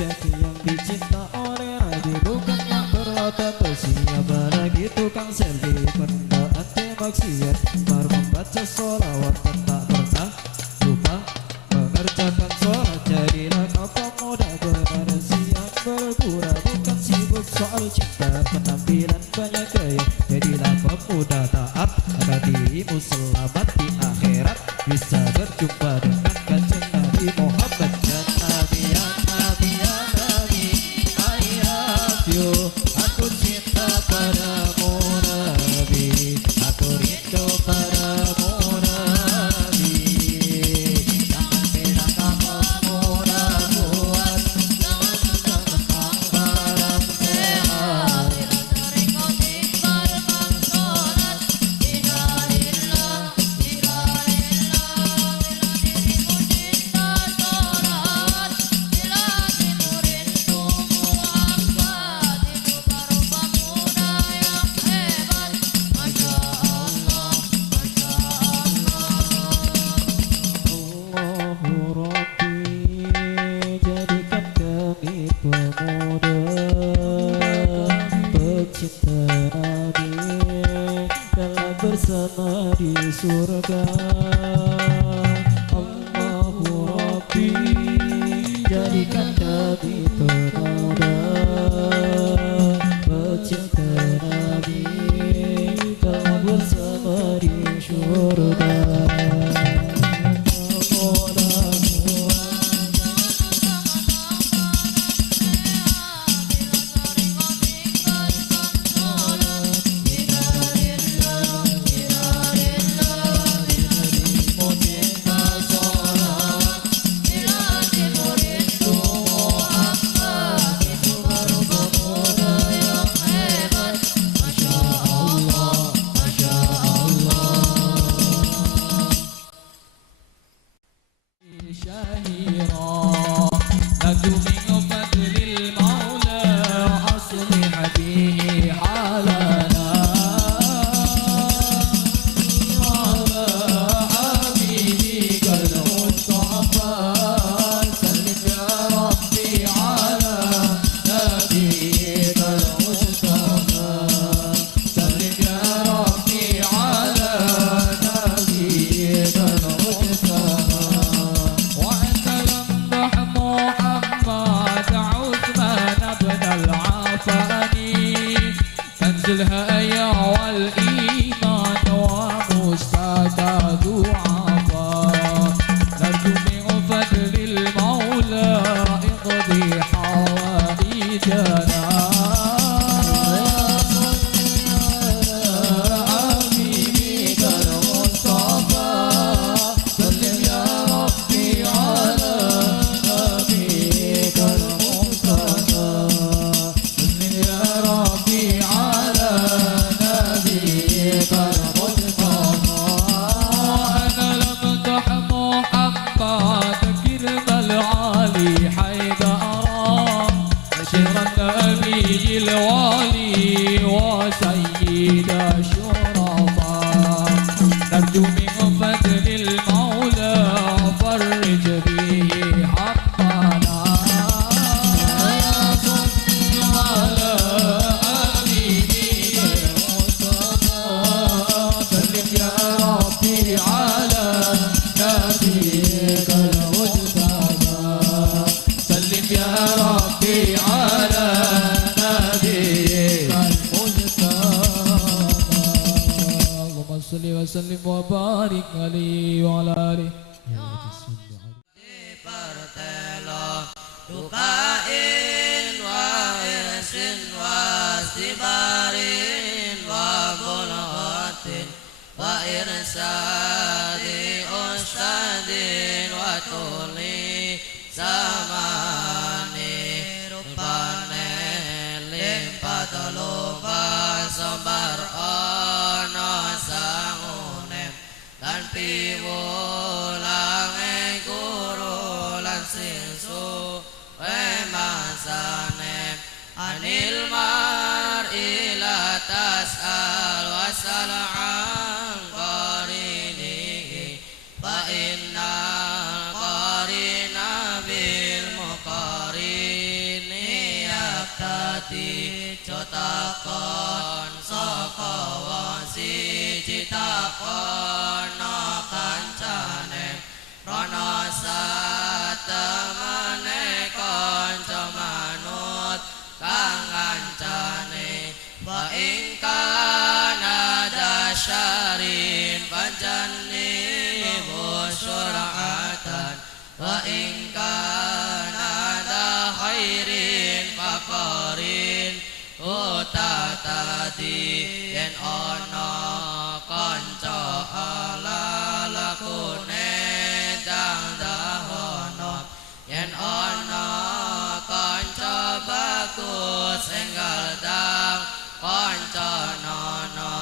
rezeki yang dicinta oleh Rabi, bukan yang berotot usia baragi tukang selfie pendaat maksiat. Baru membaca sholawat dan tak pernah lupa mengerjakan sholat. Jadilah kau pemuda benar siang bergura, bukan sibuk soal cinta penampilan banyak gaya. Jadilah pemuda taat agar dirimu selamat di akhirat, bisa berjumpa dengan kanjeng Nabi Muhammad. Ya Nabi, ya Nabi, ya Nabi, I love you. Aku cinta padamu Nabi, aku rindu padamu Nabi. Jangan bedakan pemuda kuat, jangan tentang barang sehat. Sering kau tinggalkan sholat, tidak ilah, tidak ilah. Bila dirimu cinta sholat, bila dirimu rindu Muhammad, itu baru pemuda yang hebat. Masya Allah, Masya Allah. Allahu Rabbi, jadikan kami pemuda pecinta Nabi, dalam bersama di surga. Allahu Rabbi, jadikan kami pemuda pecinta Nabi, dalam bersama di surga. وسلم وبارك عليه وعلى آله. Pertelo dukain wa irsin wa sibarin wa bulghatin wa irsadi ustadin wa tuli samani rupane limpat lupa sombar ono sangunem lan piwulang guru lan singsu remasane anil mar ila tas'al wasal an qarini fa innal qarina bil muqarin dadi jotakon saka wong siji takono kancane rono satemene kanca manut kang kancane wa ingkang dasyarin panjani musyaratan wa ingkang ada khairin faqarin utatadi yen ana kanca ala lakune dang dahono yen ana kanca bagus enggal dang kanca nono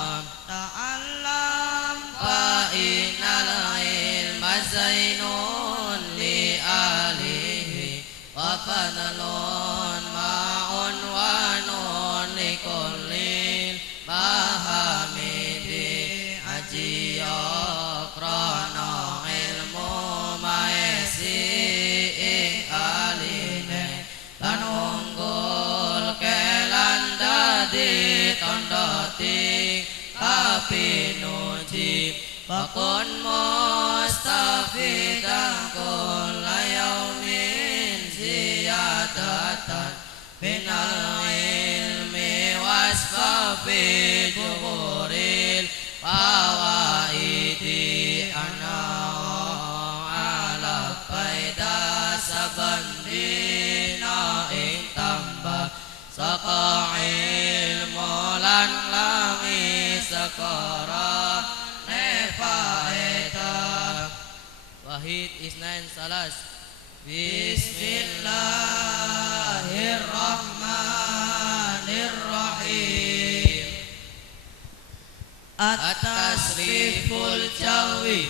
ta'allam fa innal ilma zainun li alihi wa fadlun ma'un wa nun li kullin mahamidi ajiya krana ilmu maesi ing aline lan unggul kelan dadi tandati kapinuji bakun mustafidan kulla yaumin ziyadatan minal ilmi wasfafi juburil fawaidi ana ala faida sabandina ing tambah saka ilmu lan langi sekara nefaeda wahid isnain salas bismillahirrahmanirrahim at-tasriful jawi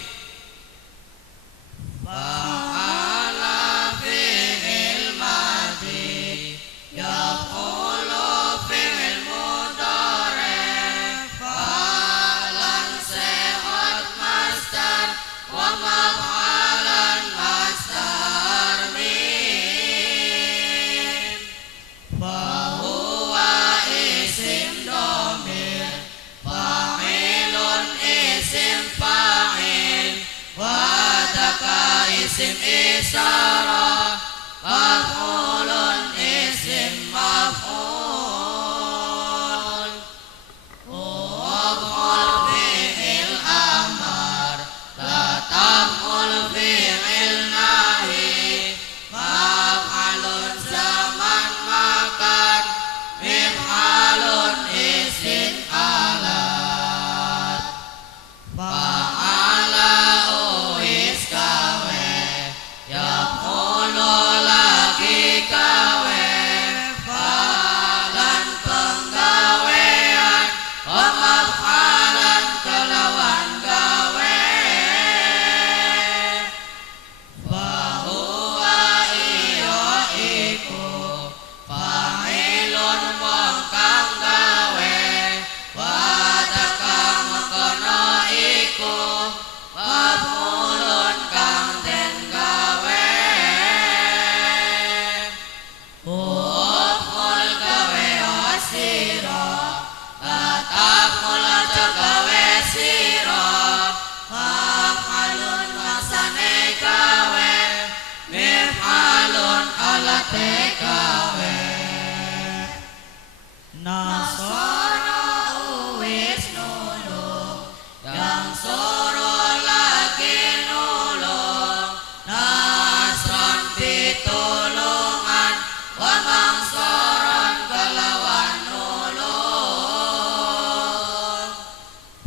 fa'ala fi'il madi yaqulu fi'il mudhari' fa'lan sehat masdar wa maf'alan masdar mim fahuwa isim dhamir fa'ilun isim fa'il wadaka isim isyarah maf'ulun isim maf'ul waf'ul fi'il amar la taf'ul fi'il nahi maf'alun zaman makan mif'alun isim alat fa'ala uis kawe yaqulu lagi kawe fa'lan penggawean wa maf'alan kelawan gawe fahuwa iyo iku fa'ilun wong kang gawe wadaka mengkono iku maf'ulun kang den gawe uf'ul gawe asira ataf'ul aja gawe sira maf'alun maksane gawe mif'alun alate gawe nasara uwis nulung yang suruh lagi nulung nasron pitulungan wa mangsoron kelawan nulung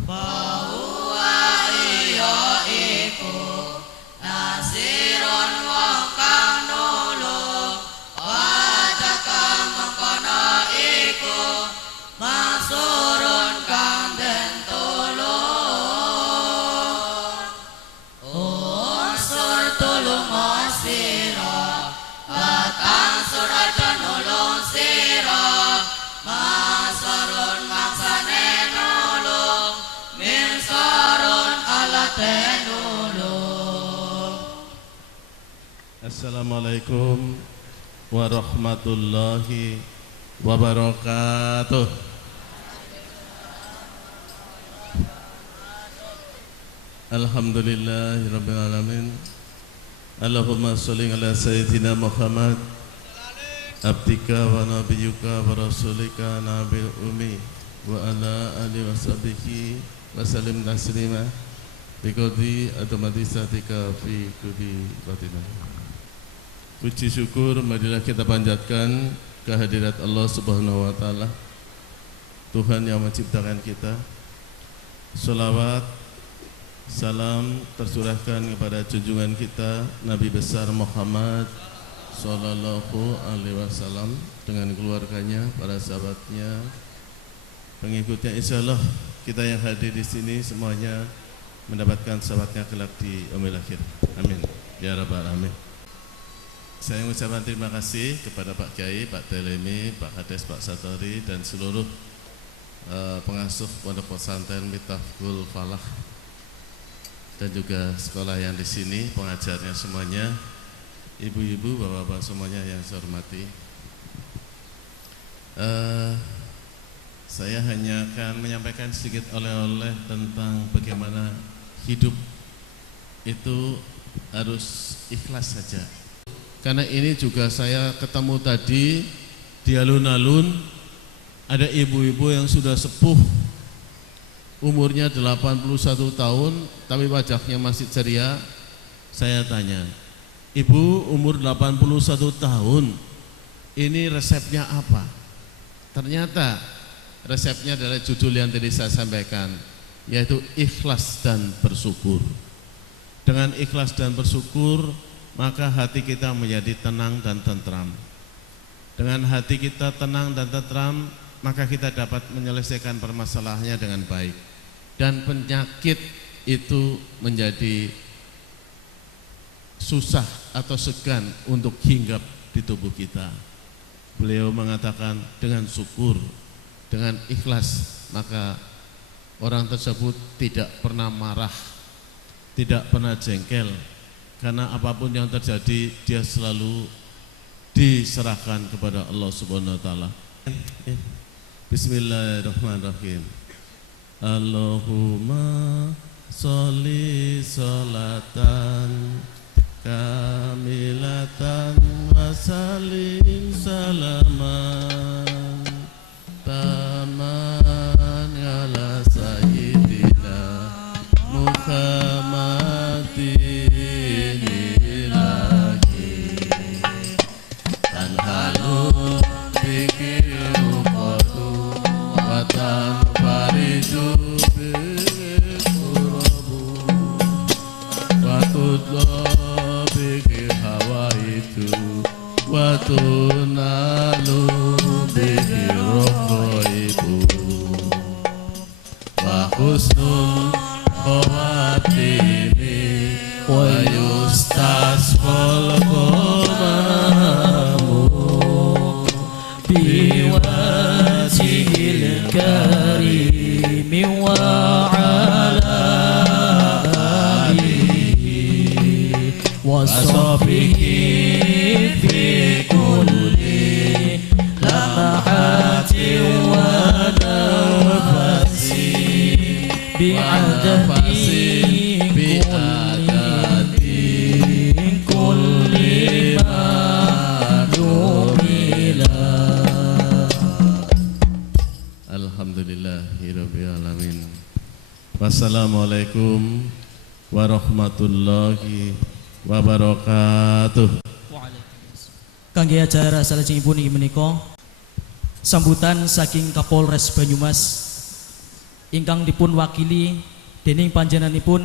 bahwa iyo iku nasirun wong kang nulung wadaka mengkono iku masurun kang den tulung unsur tulung sira kang suraja nulung sira masarun maksane nulung minsarun alate nulung. Assalamualaikum warahmatullahi wabarakatuh. Alhamdulillahirabbil alamin. Allahumma sholli ala sayyidina Muhammad abdika wa nabiyyuka wa rasulika nabil ummi wa ala alihi washabihi wa sallim taslima biqadri automatisatika fi kulli batinah. Puji syukur marilah kita panjatkan kehadirat Allah Subhanahu wa taala, Tuhan yang menciptakan kita. Shalawat salam tercurahkan kepada junjungan kita Nabi besar Muhammad Sallallahu Alaihi Wasallam dengan keluarganya, para sahabatnya, pengikutnya. Insyaallah kita yang hadir di sini semuanya mendapatkan sahabatnya kelak di yaumil akhir. Amin ya rabbal alamin. Saya mengucapkan terima kasih kepada Pak Kiai, Pak Telemi, Pak Kades, Pak Satori dan seluruh pengasuh Pondok Pesantren Miftahul Falah dan juga sekolah yang di sini, pengajarnya semuanya, ibu-ibu, bapak-bapak semuanya yang saya hormati. Saya hanya akan menyampaikan sedikit oleh-oleh tentang bagaimana hidup itu harus ikhlas saja. Karena ini juga saya ketemu tadi di alun-alun, ada ibu-ibu yang sudah sepuh, umurnya 81 tahun, tapi wajahnya masih ceria. Saya tanya, Ibu umur 81 tahun, ini resepnya apa? Ternyata resepnya adalah judul yang tadi saya sampaikan, yaitu ikhlas dan bersyukur. Dengan ikhlas dan bersyukur, maka hati kita menjadi tenang dan tentram. Dengan hati kita tenang dan tentram, maka kita dapat menyelesaikan permasalahannya dengan baik. Dan penyakit itu menjadi susah atau segan untuk hinggap di tubuh kita. Beliau mengatakan dengan syukur, dengan ikhlas, maka orang tersebut tidak pernah marah, tidak pernah jengkel, karena apapun yang terjadi dia selalu diserahkan kepada Allah Subhanahu wa taala. Bismillahirrahmanirrahim. Allahumma sholli sholatan kamilatan wa salim salaman taman ala sayyidina Muhammadin ilahi tanhalu bikiru qadu watan faridu bikurabu watudlo bikir hawa itu watunalu bikir roho ibu wa husnul khawatimi wa yustasqal qamamu biwajihil karimi wa ala alihi wa sahbihi fi kulli lamahatin wa nafasi bi'adati kulli ma numila. Alhamdulillahirabbil alamin. Wassalamualaikum warahmatullahi wabarakatuh. Kangge acara salajengipun inggih menika sambutan saking Kapolres Banyumas ingkang dipun wakili dening panjenenganipun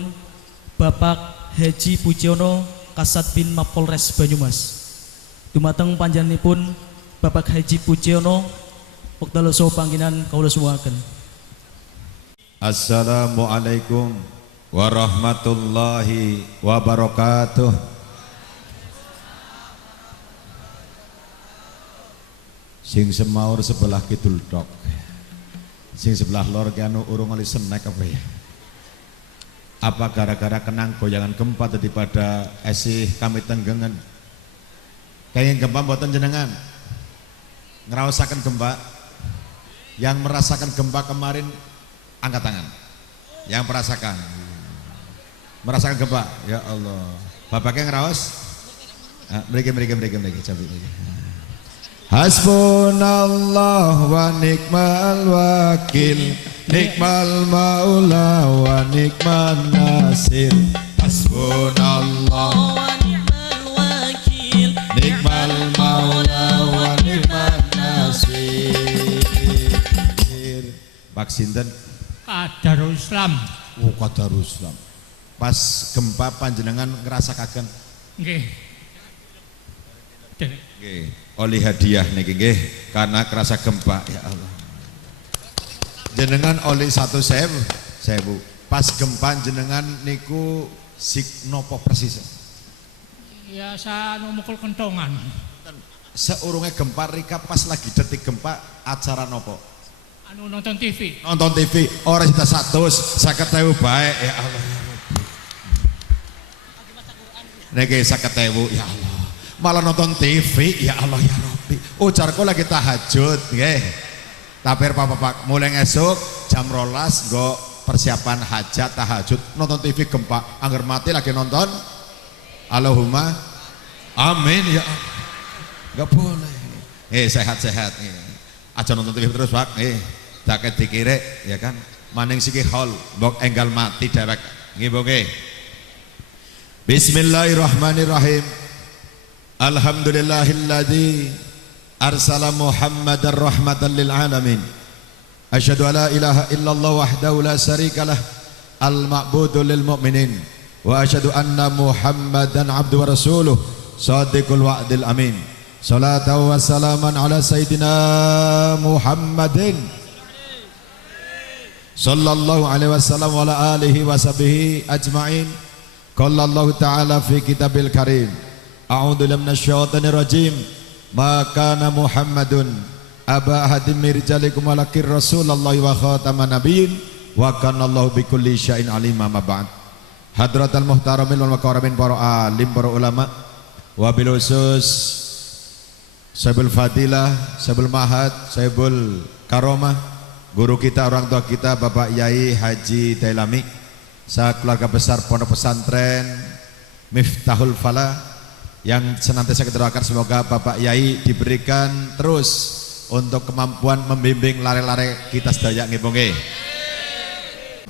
Bapak Haji Pujono Kasat Bin Mapolres Banyumas. Dumateng panjenenganipun Bapak Haji Pujono wekdal saha panggenan kawula suwuhaken. Assalamualaikum warahmatullahi wabarakatuh. Sing semaur sebelah kidul tok, sing sebelah lor anu urung ali senek apa ya? Apa gara-gara kenang goyangan gempa daripada esih kami tenggengan? Kayak gempa mboten jenengan? Ngerasakan gempa. Yang merasakan gempa kemarin angkat tangan. Yang merasakan gempa. Ya Allah. Bapaknya ngeraos? Mereka coba. Hasbunallah wa ni'mal wakil, nikmal maula wa nikman nasir. Hasbunallah wa ni'mal wakil, nikmal maula wa nikman nasir. Pak sinten? Qadarul Islam. Oh, Qadarul Islam. Pas gempa panjenengan ngrasakaken? Nggih. Nggih. Oleh hadiah niki nggih karena kerasa gempa ya Allah. Jenengan oleh 1.000. Pas gempa jenengan niku sik nopo persis? Ya saya mukul kentongan. Seurunge gempa rika pas lagi detik gempa acara nopo? Anu nonton TV. Nonton TV ora kita 150 baik ya Allah. Niki 50 ya Allah. Malah nonton TV ya Allah ya Rabbi. Ujarku lagi tahajud nggih. Tapir Pak mulai esuk jam 12 nggo persiapan hajat tahajud nonton TV gempa angger mati lagi nonton. Allahumma amin ya Allah. Enggak boleh. Sehat-sehat nih. Aja nonton TV terus Pak. Tak dikire ya kan. Maning siki hol mbok enggal mati dhewek. Nggih nggih. Bismillahirrahmanirrahim. Alhamdulillahilladzi arsala Muhammadar rahmatan lil alamin. Asyhadu an la ilaha illallah wahdahu la syarikalah al-ma'budu lil mu'minin wa asyhadu anna Muhammadan abduhu wa rasuluh shadiqul wa'dil amin. Salatu wa salaman ala sayyidina Muhammadin sallallahu alaihi wasallam wa ala alihi wa sahbihi ajma'in. Qala Allah ta'ala fi kitabil karim. A'udzu billahi minasyaitonir rajim. Ma kana Muhammadun aba ahadin min rijalikum walakin Rasulullah wa khataman nabiyyin wa kana Allahu bikulli syai'in alima ma ba'd. Hadratal muhtaramin wal makaramin para alim para ulama wa bil khusus Saibul Fadilah, Saibul Mahad, Saibul Karomah, guru kita, orang tua kita Bapak Yai Haji Dailami, keluarga besar Pondok Pesantren Miftahul Falah yang senantiasa kita doakan semoga Bapak Yai diberikan terus untuk kemampuan membimbing lare-lare kita sedaya nggih nggih.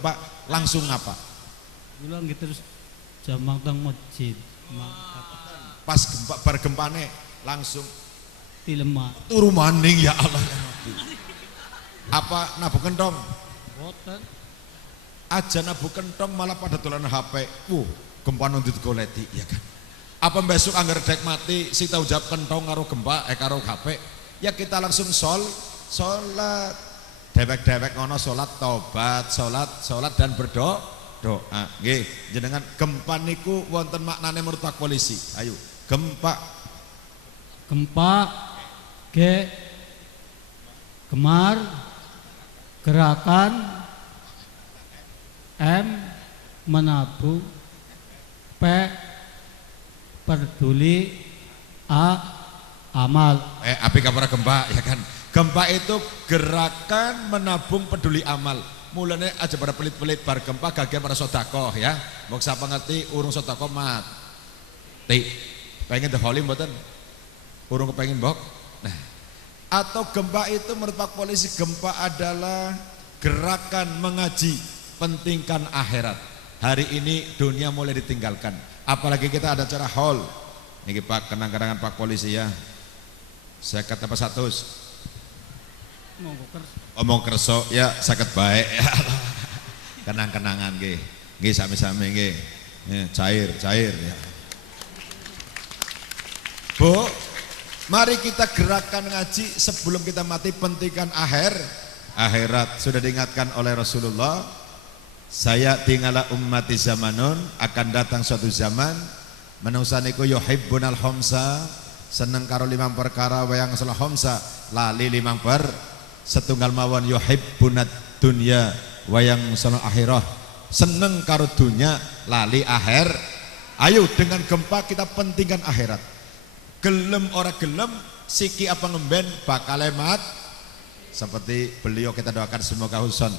Pak langsung apa? Bilang gitu terus jamang teng masjid. Pas gempa bergempane langsung Dilema. turu maning ya Allah ya Rabbi. Apa nabu kentong? Boten. Aja nabu kentong malah pada dolan HP. Gempa nundut goleti ya kan. Apa besok anggar dek mati si tahu jawab kentong karo gempa karo HP ya kita langsung sholat dewek ngono sholat tobat sholat dan berdoa nggih jenengan gempa niku wonten maknane menurut Pak Polisi ayo gempa gemar gerakan M menabu P peduli amal. Api kamera gempa ya kan. Gempa itu gerakan menabung peduli amal. Mulanya aja pada pelit-pelit bar gempa gagian pada sodakoh ya. Mau siapa ngerti urung sodakoh mati. Pengen deholi mboten? Urung kepengen bok. Nah, atau gempa itu menurut Pak Polisi gempa adalah gerakan mengaji pentingkan akhirat. Hari ini dunia mulai ditinggalkan. Apalagi kita ada acara haul. Niki Pak kenang-kenangan Pak Polisi ya. Saya kata Pak Satus. Omong kerso ya sakit baik ya. Kenang-kenangan nggih. Nggih sami-sami nggih. Cair ya. Bu, mari kita gerakan ngaji sebelum kita mati pentingkan akhirat. Sudah diingatkan oleh Rasulullah. Saya tinggallah ummati zamanun akan datang suatu zaman menungsa niku yuhibbunal homsa seneng karo 5 perkara wayang salah homsa lali 5 setunggal mawon yuhibbunat dunya wayang salah akhirah seneng karo dunya lali akhir. Ayo dengan gempa kita pentingkan akhirat. Gelem ora gelem siki apa ngemben bakal mat seperti beliau kita doakan semoga husan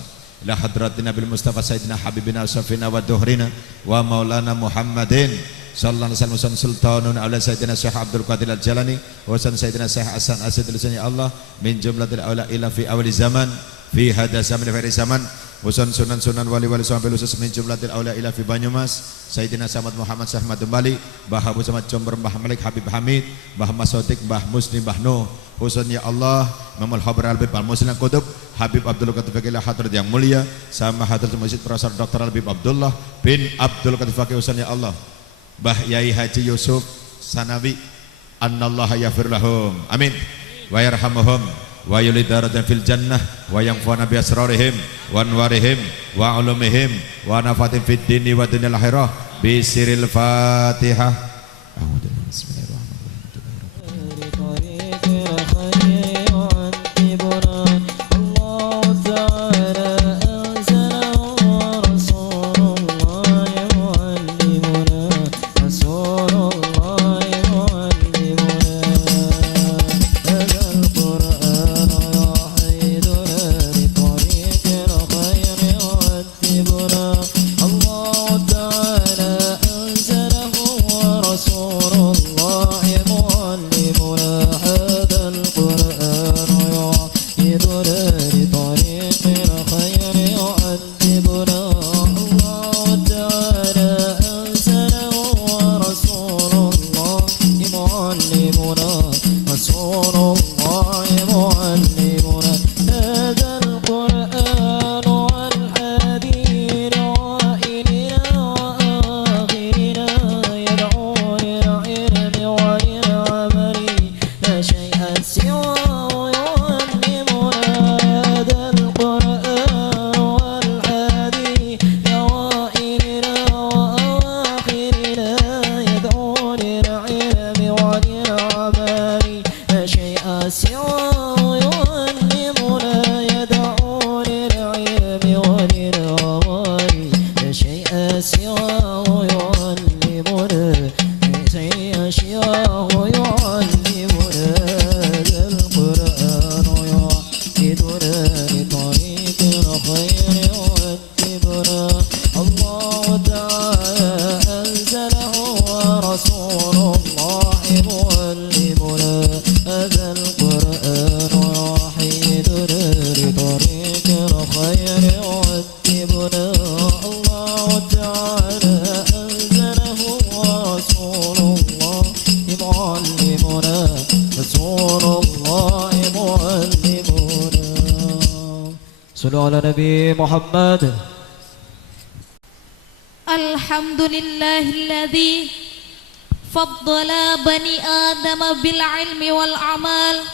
ila hadratin Nabil Mustafa Sayyidina Habibina Safina wa Duhrina wa Maulana Muhammadin sallallahu alaihi wasallam sultanun ala Sayyidina Syekh Abdul Qadir Al-Jalani wa Sayyidina Syekh Hasan Asyid Al-Sani Allah min jumlatil aula ila fi awali zaman fi hada zaman fi zaman Usun sunan wali-wali sampai lusus min jumlatil aula ila fi Banyumas Sayyidina Samad Muhammad Syahmad Dumbali Mbah Abu Samad Jomber Mbah Malik Habib Hamid Mbah Masodik Mbah Muslim Mbah Nuh Husun ya Allah Mamul Habib Al-Bib Al-Muslim Kutub Habib Abdul Qadir Fakih Hadrat yang mulia sama Hadrat Masjid Profesor Dr. Al-Bib Abdullah bin Abdul Qadir Fakih Husun ya Allah Mbah Yai Haji Yusuf Sanawi Annallaha yafir lahum amin wa yarhamuhum wa yulid daratan fil jannah wa yanfa'una bi asrarihim wa anwarihim wa ulumihim wa nafatin fid dini wa dunyal akhirah bi siril Fatihah. Muhammad. Alhamdulillahilladzi faddala bani Adam bil ilmi wal amal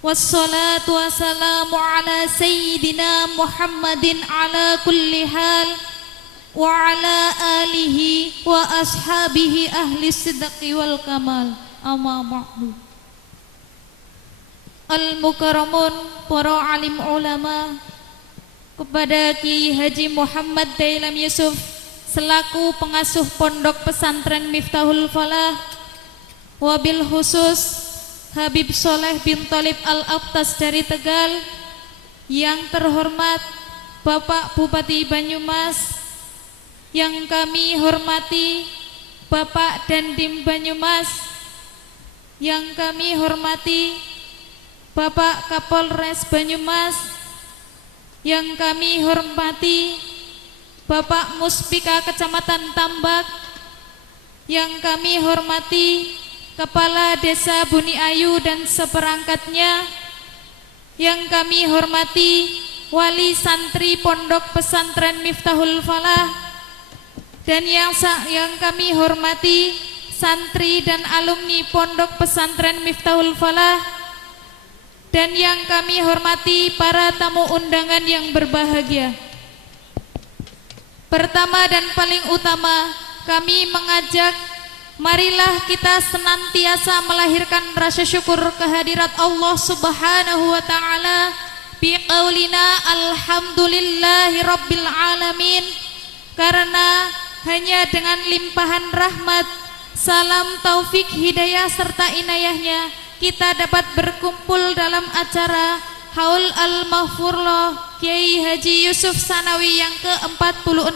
wassalatu wassalamu ala sayyidina Muhammadin ala kulli hal wa ala alihi wa ashabihi ahli sidqi wal kamal amma ba'du. Al-mukarramun para alim ulama, kepada Kiai Haji Muhammad Dailam Yusuf selaku pengasuh pondok pesantren Miftahul Falah, wabil khusus Habib Soleh bin Thalib Al-Abtas dari Tegal, yang terhormat Bapak Bupati Banyumas, yang kami hormati Bapak Dandim Banyumas, yang kami hormati Bapak Kapolres Banyumas, yang kami hormati Bapak Muspika Kecamatan Tambak, yang kami hormati Kepala Desa Buni Ayu dan seperangkatnya, yang kami hormati Wali Santri Pondok Pesantren Miftahul Falah, dan yang kami hormati santri dan alumni Pondok Pesantren Miftahul Falah, dan yang kami hormati para tamu undangan yang berbahagia. Pertama dan paling utama, kami mengajak, marilah kita senantiasa melahirkan rasa syukur kehadirat Allah Subhanahu wa taala bi qaulina alhamdulillahi rabbil alamin, karena hanya dengan limpahan rahmat, salam, taufik, hidayah serta inayahnya kita dapat berkumpul dalam acara Haul Al-Mahfurlah Kiai Haji Yusuf Sanawi yang ke-46